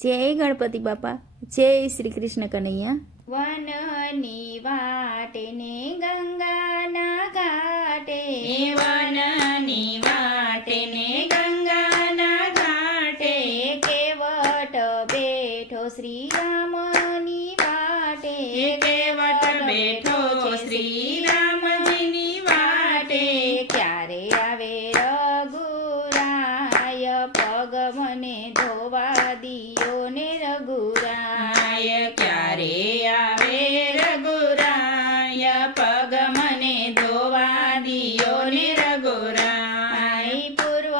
જય ગણપતિ બાપા, જય શ્રી કૃષ્ણ કનૈયા. વનની વાટે ને ગંગાના ઘાટે, વનની વાટે ને ગંગાના ઘાટે, કેવટ બેઠો શ્રી રામની વાટે, કેવટ બેઠો શ્રી રામજીની વાટે. ક્યારે આવે રઘુરાય, પગ મને ધોવા દિયો ને રઘુરાય. ક્યારે આવે રઘુરાય, પગ મને ધોવા દિયો ને રઘુરાય. પૂર્વ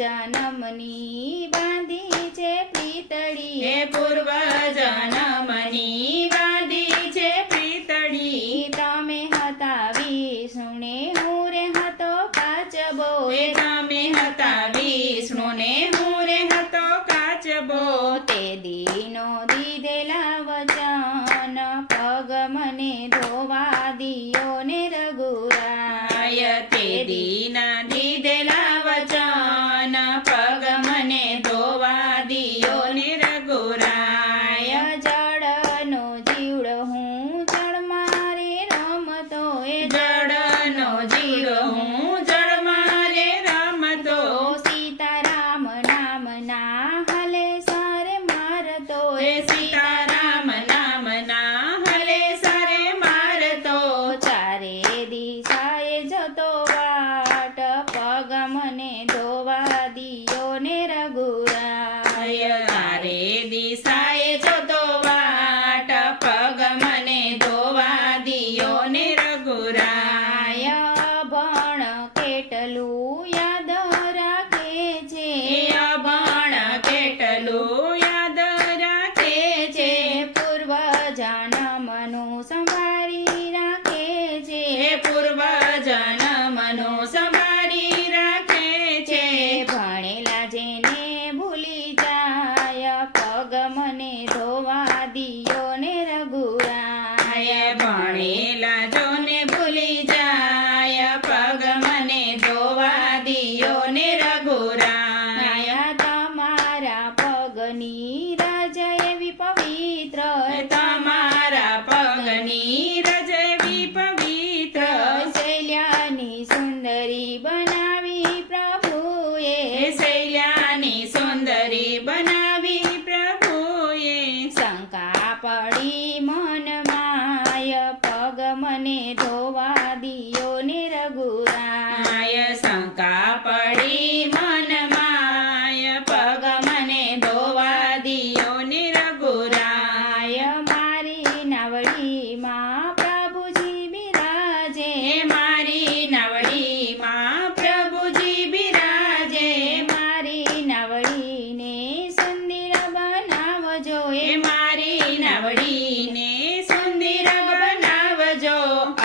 જન્મની બાંધી છે પ્રીતળી, હે પૂર્વ જન્મની બાંધી છે પ્રીતળી. તમે હતા વિષ્ણુને હું રે હતો કાચબો, એ તમે હતા વિષ્ણુ ને હું રે હતો કાચબો. તે દીનો દીધેલા વચન, પગ મને ધોવા દિયો ને રઘુરાય. તે દીના દીધેલા વચન, પગ મને ધોવા દિયો ને રઘુરાય. જળનો જીવડો હું જળ મારે રમતો, એ જળનો જીવડો હું જળ મારે રમતો. સીતારામ નામના હલે સારે મારતો, એ સીતારામ નામના હલે સારે મારતો. ચારે દિશાએ જતો વાટ, પગ મને ધોવા દિયો ને રઘુરાય. તારે દિશાએ જતો વાટ, પગ મને ધોવા દિયો ને રઘુરાય. ભણ કેટલું યાદ રાખે છે, એ અભણ કેટલું યાદ રાખે છે. પૂર્વ જન્મનું સંભાળી રાખે છે, એ પૂર્વ જન્મનું સંભાળી રાખે છે. ભણેલા જેને ભૂલી જાય, પગ મને ધોવા દિયો ને રઘુરાય. ભણેલા જોને ભૂલી જાય, પગ મને ધોવા દિયો ને રઘુરાય. તમારા પગની રજ એવી પવિત્ર, તમારા પગની રજ એવી પવિત્ર. શૈલ્યાની સુંદરી બનાવી પ્રભુએ, શૈલ્યાની સુંદરી બનાવી પ્રભુએ. શંકા પડી મન માય, પગ મને ધોવા દિયો ને રઘુરાય. શંકા પડી મન માય, પગ મને ધોવા દિયો ને રઘુરાય. મારી નાવડીમાં પ્રભુજી બિરાજે, મારી નાવડીમાં પ્રભુજી બિરાજે. મારી નાવડીને સુંદર બનાવજો, મારી નાવડીને સુંદર બનાવજો.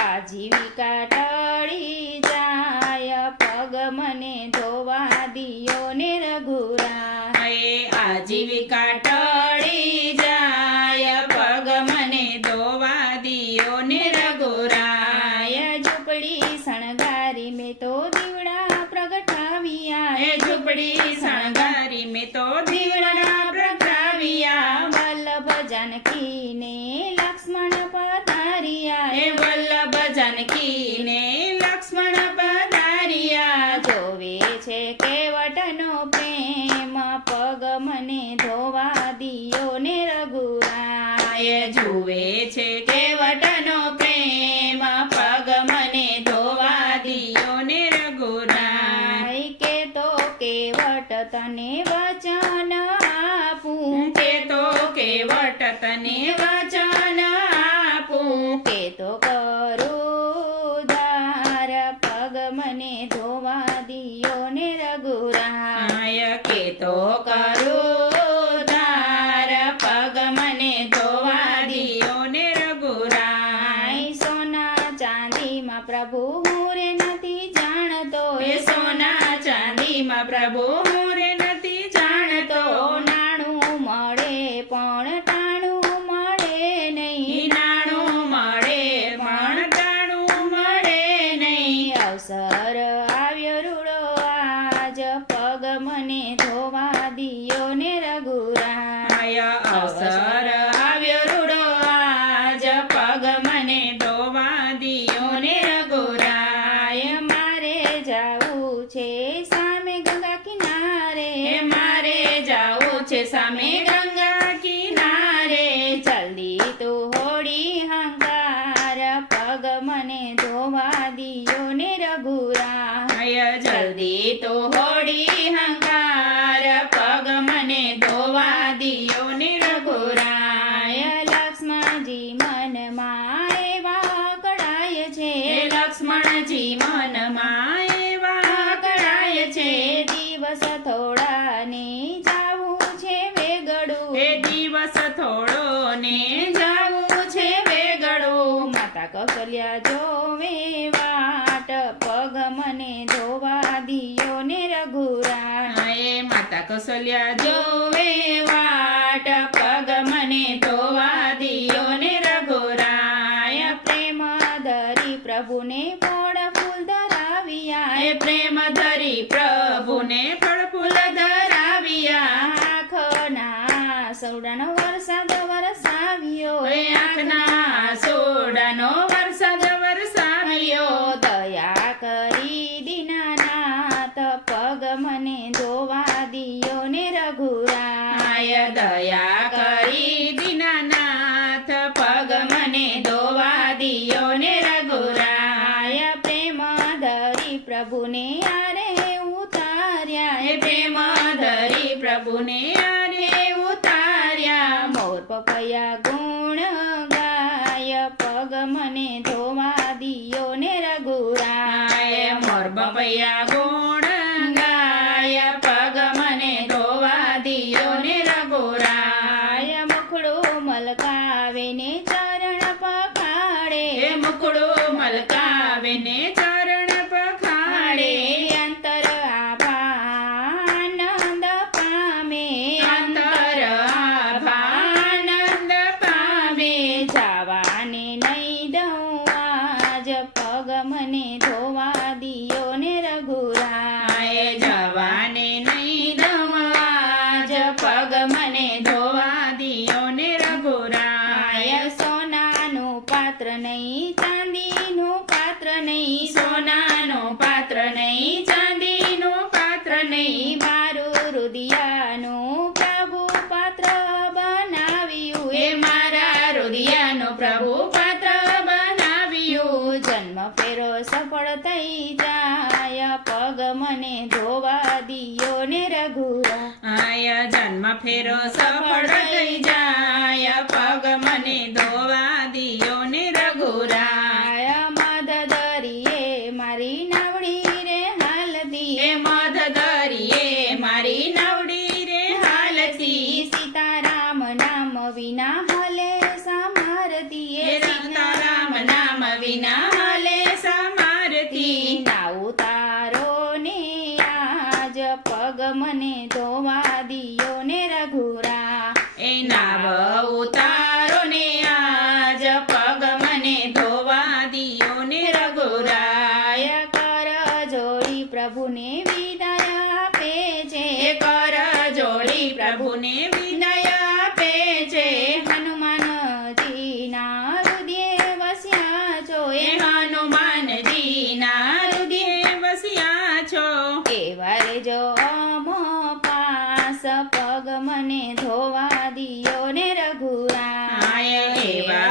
આજીવિકા ટળી જાય, પગ મને ધોવા દિયો ને રઘુરાય. આજીવિકા ટળી જાય, પગ મને ધોવા દિયો ને રઘુરાય. ઝૂંપડી શણગારી મેં તો દીવડા પ્રગટાવ્યા, ઝૂંપડી શણગારી મેં તો દીવડા પ્રગટાવ્યા. વલ્લભ જાનકીને લક્ષ્મણ પધાર્યા, વલ્લભ જાનકીને લક્ષ્મણ પધાર્યા. જોવે છે કેવટનો પ્રેમ, પગ મને ધોવા દિયો ને રઘુરાય. જુએ છે કેવટનો પ્રેમ, પગ મને ધોવા દિયો ને રઘુરાય. કે તો કેવટ તને વચન આપું, કે તો કેવટ તને વચન આપું. કે તો કરું ધાર, પગ મને ધોવા દિયો ને રઘુરાય. કે તો કરું ધાર, પગ મને ધોવા દિયો ને રઘુરાય. સોના ચાંદીમાં પ્રભુ હું રે નથી જાણતો, સોના ચાંદીમાં પ્રભુ હું રે નથી જાણતો. નાણું મળે પણ ટાણું મળે નહીં, નાણું મળે પણ ટાણું મળે નહીં. અવસર આવ્યો રૂડો આજ, પગ મને ધોવા દિયો ને રઘુરાય. જાવું છે સામે ગંગા કિનારે મારે જાવું છે સામે ગંગા કિનારે જલ્દી તો હોડી હંકાર પગ મને ધોવા દિયો ને રઘુરા જલ્દી તો હોડી હંકાર પગ મને ધોવા દિયો ને રઘુરાય લક્ષ્મણજી મનમાં એવા કળાય છે લક્ષ્મણજી મનમાં એવા કળાય છે દિવસ થોડા ને જાવું છે વેગડું એ દિવસ થોડો ને જાવું છે વેગળું માતા કૌશલ્યા જોવે વાટ પગ મને ધોવા દિયો ને રઘુરા એ માતા કૌશલ્યા જોવે વાટ પગ મને ધોવા દિયો ને રઘુરાય પ્રેમ ધરી પ્રભુને ફળ ફૂલ ધરાવ્યા એ પ્રેમ ધરી પ્રભુને ફળ ફૂલ ધરાવ્યા આંખના સૌડાનો વરસાદ વરસાવ્યો એ આંખના સોડાનો વરસાદ વરસાવ્યો દયા કરી દીનાનાથ પગ મને ધોવા દિયો ને રઘુરાય દયા કરી દીનાનાથ પગ મને ધોવા દિયો ને રઘુરાય પ્રેમ ધરી પ્રભુને આરે ઉતાર્યા એ પ્રેમ ધરી પ્રભુને આરે ઉતાર્યા મોર પપૈયા ગુણ ગાય પગ મને ધોવા દિયો ને રઘુરાય મોર બપૈયા ગુણ ગાય પગ મને ધોવા દિયો ને રઘુરાય મુખડું મલકાવે ને ચરણ પખાડે એ મુકડું મલકાવે ને ચરણ પખાડે અંતર આભાનંદ પામે અંતર આભાનંદ પામે જાવાને નહીં દઉં આજ પગ મને ધોવા દિયો ને રઘુરાય જવાને નહીં દવાજ પગ મને ધોવા દિયો ને રઘુરાય સોનાનું પાત્ર નહીં ચાંદીનું પાત્ર નહીં સોનાનું પાત્ર નહીં ચાંદીનું પાત્ર નહીં મારું રુદિયાનું પ્રભુ પાત્ર બનાવ્યું એ મારા રુદિયાનું પ્રભુ પાત્ર બનાવ્યું જન્મ ફેરો સફળ થઈ જાય પગ મને ધોવા દિયો ને રઘુરા આય જન્મ ફેરો સફળ થઈ જાય પગ મને ધોવા દિયો ને રઘુરાય મદ દરિયે મારી નાવડી રે હાલતી એ મધ દરિયે મારી નવડી રે હાલતી સીતારામ નામ વિના હાલે સામારતી એ સીતારામ નામ વિના હાલે સમારતી નાવ તારો ને આજ પગ મને ધોવા દિયો ને રઘુરા એ નાવ ઉતારો ને આજ પગ મને ધોવા દિયો ને રઘુરાય કર જોડી પ્રભુને વિદાય આપે છે એ કર જોડી પ્રભુને વિનય આપે છે હનુમાનજીના હૃદય વસ્યા છો એ હનુમાનજીના હૃદય વસ્યા છો એવા રેજો અમો પાસ પગ મને ધોવા દિયો ને રઘુરા આય એવા